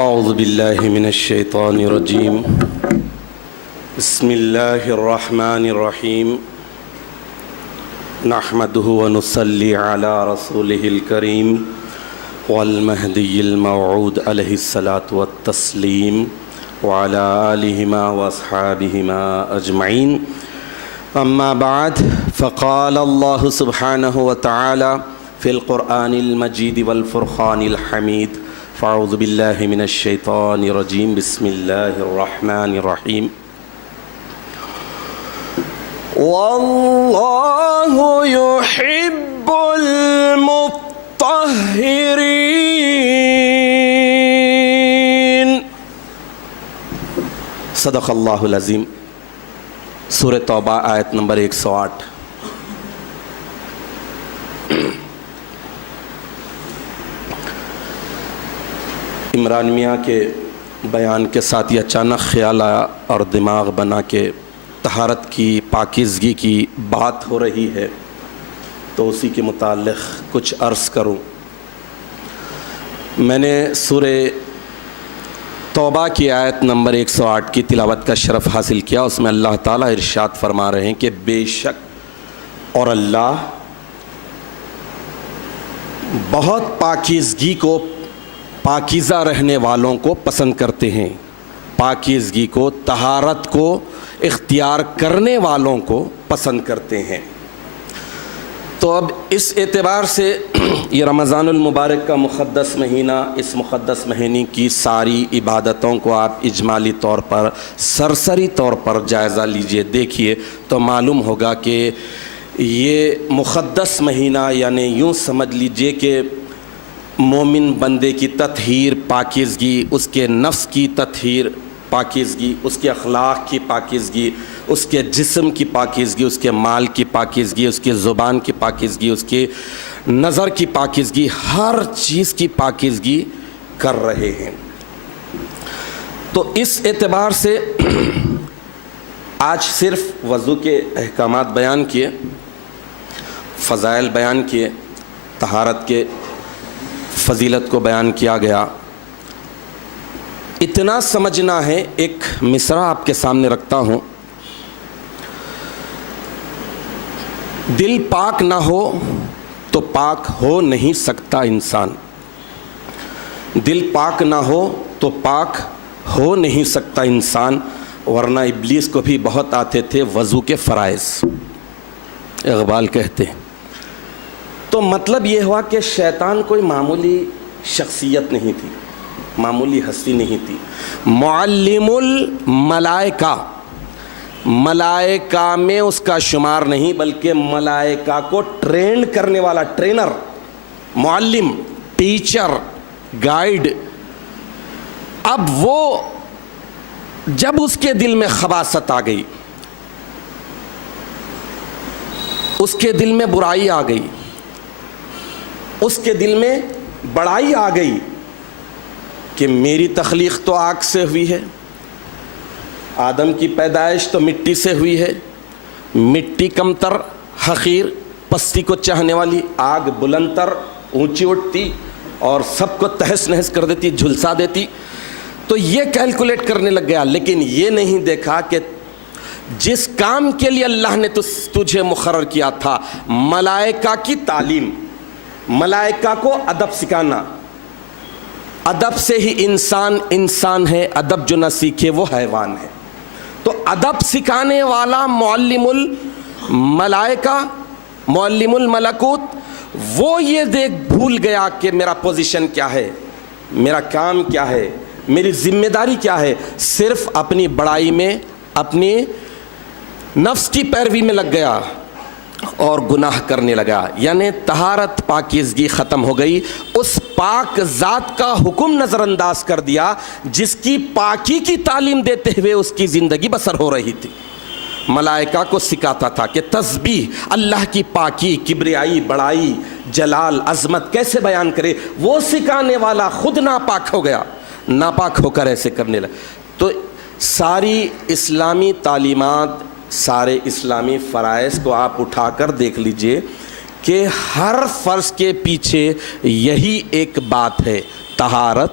اعوذ باللہ من الشیطان الرجیم بسم اللہ الرحمن الرحیم نحمده ونصلی علی رسولہ الکریم والمہدی الموعود علیہ الصلاۃ والتسلیم وعلی آلہما واصحابہما اجمعین اما بعد فقال اللہ سبحانہ وتعالی فی القرآن المجید والفرقان الحمید فاعوذ باللہ من الشیطان الرجیم بسم اللہ الرحمن الرحیم واللہ یحب المطہرین۔ صدق اللہ العظیم۔ سورہ توبہ آیت نمبر 108۔ عمران میاں کے بیان کے ساتھ یہ اچانک خیال آیا اور دماغ بنا کہ طہارت کی پاکیزگی کی بات ہو رہی ہے تو اسی کے متعلق کچھ عرض کروں۔ میں نے سورہ توبہ کی آیت نمبر 108 کی تلاوت کا شرف حاصل کیا۔ اس میں اللہ تعالیٰ ارشاد فرما رہے ہیں کہ بے شک اور اللہ بہت پاکیزگی کو، پاکیزہ رہنے والوں کو پسند کرتے ہیں، پاکیزگی کو، طہارت کو اختیار کرنے والوں کو پسند کرتے ہیں۔ تو اب اس اعتبار سے یہ رمضان المبارک کا مقدس مہینہ، اس مقدس مہینے کی ساری عبادتوں کو آپ اجمالی طور پر، سرسری طور پر جائزہ لیجئے، دیکھیے تو معلوم ہوگا کہ یہ مقدس مہینہ، یعنی یوں سمجھ لیجئے کہ مومن بندے کی تطہیر، پاکیزگی، اس کے نفس کی تطہیر، پاکیزگی، اس کے اخلاق کی پاکیزگی، اس کے جسم کی پاکیزگی، اس کے مال کی پاکیزگی، اس کے زبان کی پاکیزگی، اس کے نظر کی پاکیزگی، ہر چیز کی پاکیزگی کر رہے ہیں۔ تو اس اعتبار سے آج صرف وضو کے احکامات بیان کیے، فضائل بیان کیے، طہارت کے فضیلت کو بیان کیا گیا۔ اتنا سمجھنا ہے، ایک مصرع آپ کے سامنے رکھتا ہوں۔ دل پاک نہ ہو تو پاک ہو نہیں سکتا انسان، دل پاک نہ ہو تو پاک ہو نہیں سکتا انسان، ورنہ ابلیس کو بھی بہت آتے تھے وضو کے فرائض، اقبال کہتے ہیں۔ تو مطلب یہ ہوا کہ شیطان کوئی معمولی شخصیت نہیں تھی، معمولی ہستی نہیں تھی۔ معلم الملائکہ، ملائکہ میں اس کا شمار نہیں، بلکہ ملائکہ کو ٹرینڈ کرنے والا ٹرینر، معلم، ٹیچر، گائیڈ۔ اب وہ جب اس کے دل میں خباثت آ گئی، اس کے دل میں برائی آ گئی، اس کے دل میں بڑائی آ گئی کہ میری تخلیق تو آگ سے ہوئی ہے، آدم کی پیدائش تو مٹی سے ہوئی ہے، مٹی کمتر، حقیر، پستی کو چاہنے والی، آگ بلندتر، اونچی اٹھتی اور سب کو تہس نہس کر دیتی، جھلسا دیتی۔ تو یہ کیلکولیٹ کرنے لگ گیا، لیکن یہ نہیں دیکھا کہ جس کام کے لیے اللہ نے تجھے مقرر کیا تھا، ملائکہ کی تعلیم، ملائکہ کو ادب سکھانا، ادب سے ہی انسان انسان ہے، ادب جو نہ سیکھے وہ حیوان ہے۔ تو ادب سکھانے والا معلم الملائکہ، معلم الملکوت، وہ یہ دیکھ بھول گیا کہ میرا پوزیشن کیا ہے، میرا کام کیا ہے، میری ذمہ داری کیا ہے، صرف اپنی بڑائی میں، اپنی نفس کی پیروی میں لگ گیا اور گناہ کرنے لگا۔ یعنی طہارت، پاکیزگی ختم ہو گئی، اس پاک ذات کا حکم نظر انداز کر دیا جس کی پاکی کی تعلیم دیتے ہوئے اس کی زندگی بسر ہو رہی تھی۔ ملائکہ کو سکھاتا تھا کہ تسبیح، اللہ کی پاکی، کبریائی، بڑائی، جلال، عظمت کیسے بیان کرے، وہ سکھانے والا خود ناپاک ہو گیا، ناپاک ہو کر ایسے کرنے لگا۔ تو ساری اسلامی تعلیمات، سارے اسلامی فرائض کو آپ اٹھا کر دیکھ لیجئے کہ ہر فرض کے پیچھے یہی ایک بات ہے، طہارت،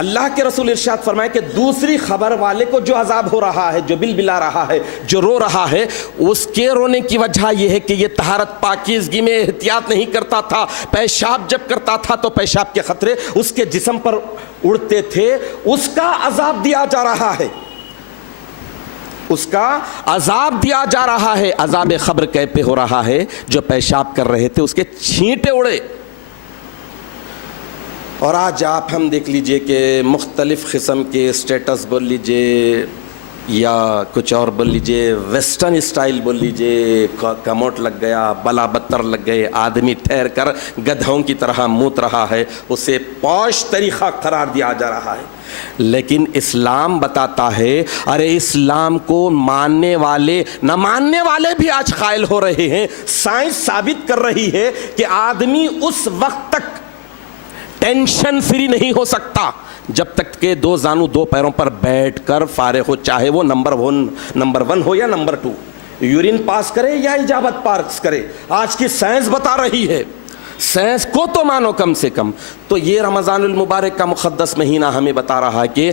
اللہ کے رسول ارشاد فرمائے کہ دوسری خبر والے کو جو عذاب ہو رہا ہے، جو بل بلا رہا ہے، جو رو رہا ہے، اس کے رونے کی وجہ یہ ہے کہ یہ طہارت پاکیزگی میں احتیاط نہیں کرتا تھا، پیشاب جب کرتا تھا تو پیشاب کے خطرے اس کے جسم پر اڑتے تھے، اس کا عذاب دیا جا رہا ہے، اس کا عذاب دیا جا رہا ہے۔ عذاب خبر کیے پہ ہو رہا ہے، جو پیشاب کر رہے تھے اس کے چھینٹے اڑے۔ اور آج آپ ہم دیکھ لیجئے کہ مختلف قسم کے اسٹیٹس بول لیجئے یا کچھ اور بول لیجئے، ویسٹرن اسٹائل بول لیجئے، کموٹ لگ گیا، بلا بتر لگ گئے، آدمی ٹھہر کر گدھوں کی طرح موت رہا ہے، اسے پوش طریقہ قرار دیا جا رہا ہے۔ لیکن اسلام بتاتا ہے، ارے اسلام کو ماننے والے نہ ماننے والے بھی آج قائل ہو رہے ہیں۔ سائنس ثابت کر رہی ہے کہ آدمی اس وقت تک ٹینشن فری نہیں ہو سکتا جب تک کہ دو زانو دو پیروں پر بیٹھ کر فارغ ہو، چاہے وہ نمبر ون ہو یا نمبر 2، یورین پاس کرے یا اجابت پاس کرے۔ آج کی سائنس بتا رہی ہے، سائنس کو تو مانو کم سے کم۔ تو یہ رمضان المبارک کا مقدس مہینہ ہمیں بتا رہا ہے کہ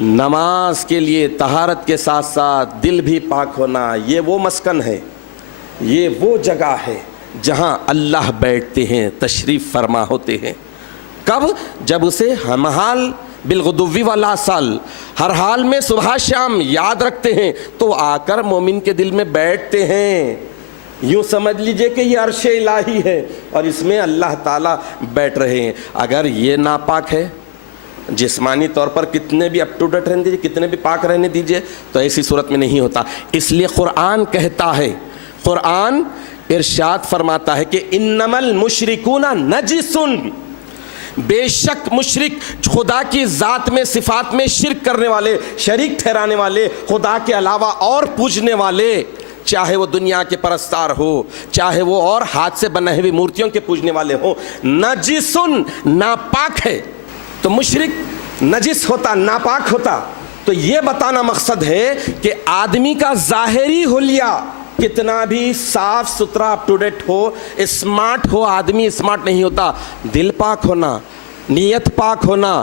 نماز کے لیے طہارت کے ساتھ ساتھ دل بھی پاک ہونا، یہ وہ مسکن ہے، یہ وہ جگہ ہے جہاں اللہ بیٹھتے ہیں، تشریف فرما ہوتے ہیں۔ کب؟ جب اسے ہم حال بالغدو والآصال، ہر حال میں صبح شام یاد رکھتے ہیں، تو آ کر مومن کے دل میں بیٹھتے ہیں۔ یوں سمجھ لیجئے کہ یہ عرش الہی ہے اور اس میں اللہ تعالیٰ بیٹھ رہے ہیں۔ اگر یہ ناپاک ہے، جسمانی طور پر کتنے بھی اپ ٹو ڈیٹ رہنے دیجیے، کتنے بھی پاک رہنے دیجیے، تو ایسی صورت میں نہیں ہوتا۔ اس لیے قرآن کہتا ہے، قرآن ارشاد فرماتا ہے کہ انما المشرکون نجس، بے شک مشرک خدا کی ذات میں صفات میں شرک کرنے والے، شریک ٹھہرانے والے، خدا کے علاوہ اور پوجنے والے، چاہے وہ دنیا کے پرستار ہو، چاہے وہ اور ہاتھ سے بنائے ہوئی مورتیوں کے پوجنے والے ہوں، نجسن ناپاک ہے۔ تو مشرک نجس ہوتا، ناپاک ہوتا، تو یہ بتانا مقصد ہے کہ آدمی کا ظاہری حلیہ کتنا بھی صاف ستھرا اپ ٹو ڈیٹ ہو، اسمارٹ ہو، آدمی اسمارٹ نہیں ہوتا۔ دل پاک ہونا، نیت پاک ہونا،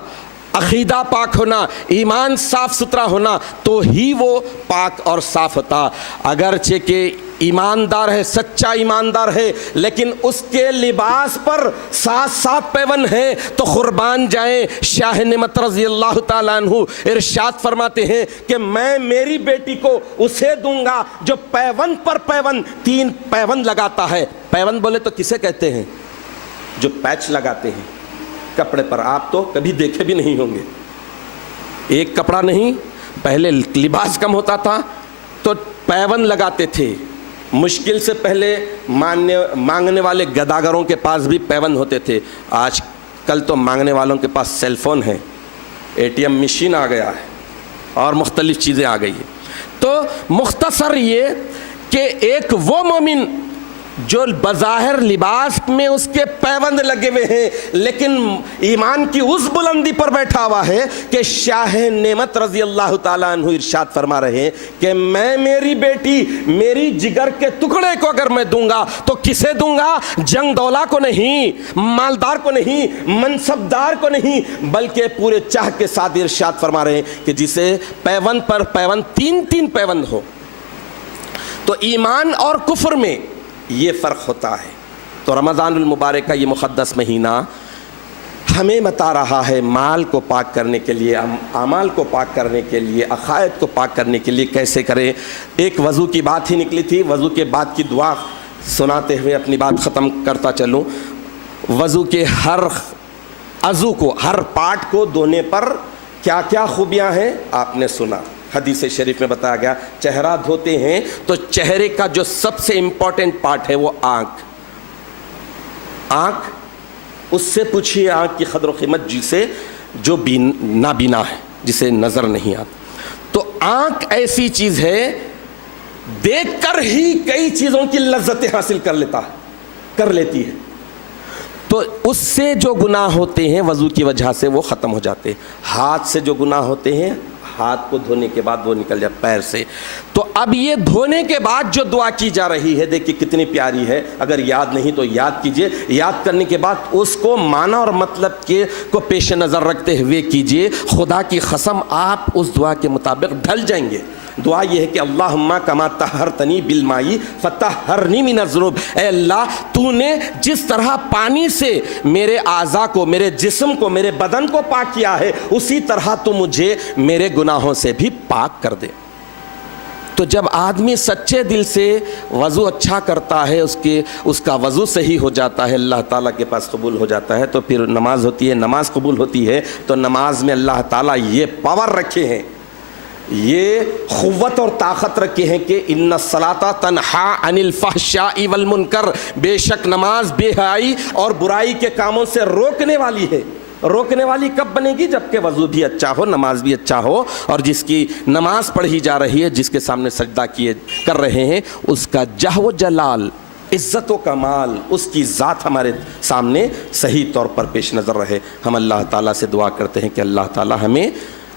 عقیدہ پاک ہونا، ایمان صاف ستھرا ہونا، تو ہی وہ پاک اور صاف ہوتا۔ اگرچہ کہ ایماندار ہے، سچا ایماندار ہے، لیکن اس کے لباس پر 7 پیون ہیں، تو قربان جائیں شاہ نعمت رضی اللہ تعالیٰ عنہ ارشاد فرماتے ہیں کہ میں میری بیٹی کو اسے دوں گا جو پیون پر پیون 3 پیون لگاتا ہے۔ پیون بولے تو کسے کہتے ہیں؟ جو پیچ لگاتے ہیں کپڑے پر، آپ تو کبھی دیکھے بھی نہیں ہوں گے۔ ایک کپڑا نہیں، پہلے لباس کم ہوتا تھا تو پیون لگاتے تھے۔ مشکل سے پہلے مانگنے والے گداگروں کے پاس بھی پیون ہوتے تھے۔ آج کل تو مانگنے والوں کے پاس سیل فون ہے، ATM مشین آ گیا ہے اور مختلف چیزیں آ گئی ہیں۔ تو مختصر یہ کہ ایک وہ مومن جو بظاہر لباس میں اس کے پیوند لگے ہوئے ہیں، لیکن ایمان کی اس بلندی پر بیٹھا ہوا ہے کہ شاہ نعمت رضی اللہ تعالیٰ عنہ ارشاد فرما رہے ہیں کہ میں میری بیٹی، میری جگر کے ٹکڑے کو اگر میں دوں گا تو کسے دوں گا؟ جنگ دولا کو نہیں، مالدار کو نہیں، منصبدار کو نہیں، بلکہ پورے چاہ کے ساتھ ارشاد فرما رہے ہیں کہ جسے پیوند پر پیوند 3 پیوند ہو۔ تو ایمان اور کفر میں یہ فرق ہوتا ہے۔ تو رمضان المبارک کا یہ مقدس مہینہ ہمیں بتا رہا ہے مال کو پاک کرنے کے لیے، اعمال کو پاک کرنے کے لیے، عقائد کو پاک کرنے کے لیے کیسے کریں۔ ایک وضو کی بات ہی نکلی تھی، وضو کے بعد کی دعا سناتے ہوئے اپنی بات ختم کرتا چلوں۔ وضو کے ہر عضو کو، ہر پارٹ کو دھونے پر کیا کیا خوبیاں ہیں آپ نے سنا۔ حدیث شریف میں بتایا گیا چہرہ دھوتے ہیں تو چہرے کا جو سب سے امپورٹنٹ پارٹ ہے وہ آنکھ۔ اس سے پوچھیے آنکھ کی قدر و قیمت جسے جو نابینا ہے، جسے نظر نہیں آتا۔ تو آنکھ ایسی چیز ہے دیکھ کر ہی کئی چیزوں کی لذتیں حاصل کر لیتی ہے۔ تو اس سے جو گناہ ہوتے ہیں وضو کی وجہ سے وہ ختم ہو جاتے ہیں۔ ہاتھ سے جو گناہ ہوتے ہیں ہاتھ کو دھونے کے بعد وہ نکل جائے پیر سے. تو اب یہ دھونے کے بعد جو دعا کی جا رہی ہے دیکھیے کتنی پیاری ہے. اگر یاد نہیں تو یاد کیجئے, یاد کرنے کے بعد اس کو معنی اور مطلب کے کو پیش نظر رکھتے ہوئے کیجئے. خدا کی قسم آپ اس دعا کے مطابق ڈھل جائیں گے. دعا یہ ہے کہ اللہم کما طہرتنی بالمائی فطہرنی من الذنوب. اے اللہ تو نے جس طرح پانی سے میرے اعضاء کو, میرے جسم کو, میرے بدن کو پاک کیا ہے, اسی طرح تو مجھے میرے گناہوں سے بھی پاک کر دے. تو جب آدمی سچے دل سے وضو اچھا کرتا ہے, اس کا وضو صحیح ہو جاتا ہے, اللہ تعالیٰ کے پاس قبول ہو جاتا ہے, تو پھر نماز ہوتی ہے, نماز قبول ہوتی ہے. تو نماز میں اللہ تعالیٰ یہ پاور رکھے ہیں, یہ قوت اور طاقت رکھے ہیں کہ ان الصلاۃ تنہا عن الفحشاء والمنکر, بے شک نماز بے حیائی اور برائی کے کاموں سے روکنے والی ہے. روکنے والی کب بنے گی؟ جبکہ وضو بھی اچھا ہو, نماز بھی اچھا ہو, اور جس کی نماز پڑھی جا رہی ہے, جس کے سامنے سجدہ کر رہے ہیں, اس کا جہ و جلال, عزت و کمال, اس کی ذات ہمارے سامنے صحیح طور پر پیش نظر رہے. ہم اللہ تعالیٰ سے دعا کرتے ہیں کہ اللہ تعالیٰ ہمیں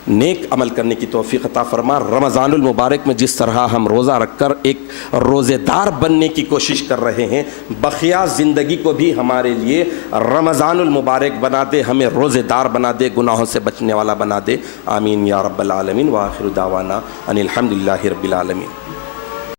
نیک عمل کرنے کی توفیق عطا فرما. رمضان المبارک میں جس طرح ہم روزہ رکھ کر ایک روزے دار بننے کی کوشش کر رہے ہیں, بقیہ زندگی کو بھی ہمارے لیے رمضان المبارک بنا دے, ہمیں روزے دار بنا دے, گناہوں سے بچنے والا بنا دے. آمین یا رب العالمین. وآخر دعوانا ان الحمد للہ رب العالمین.